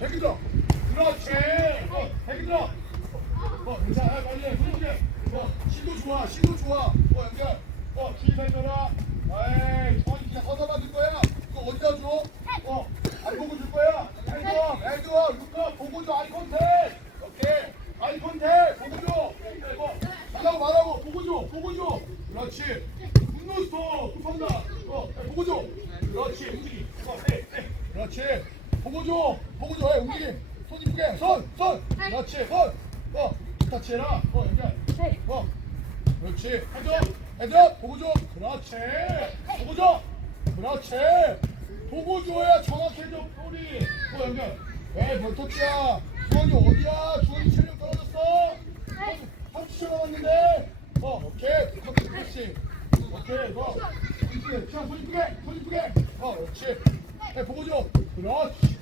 백이 들어. 그렇지. 어, 백이 들어. 어, 괜찮아. 빨리 해. 손 이렇게. 어, 시도 좋아. 시도 좋아. 어, 연결. 어, 길잘 줘라. 에이, 저기 그냥 서서 줄 거야. 그거 어디다 줘? 어, 안 보고 줄 거야. 애도, 애도, 루카 보고 줘. 아이 컨택. 오케이. 아이 컨택. 보고 줘. 어, 말하고 말하고 보고 줘. 보고 줘. 그렇지. 분노 스톱. kup한다. 어, 보고 줘. 그렇지. 움직이. 어, 해, 해. 그렇지. 보고 줘. 보고 줘. 해. 움직이. 손 이쁘게. 손, 손. 그렇지. 손. 어, 터치해라. 어, 연결. 어. 그렇지. 해줘. 해줘. 보고 줘. 그렇지. 보고 줘. 그렇지. 보고 줘야 정확해져. 소리. 어, 연결. 왜 벌터치야? 주원이 어디야? 주원이 체력 떨어졌어? 30초 남았는데. 어, 오케이. 커피 그렇지. 오케이. 어. 손 이쁘게. 손 이쁘게. 손 이쁘게. 어, 그렇지. 해, 보고 줘. 그렇지.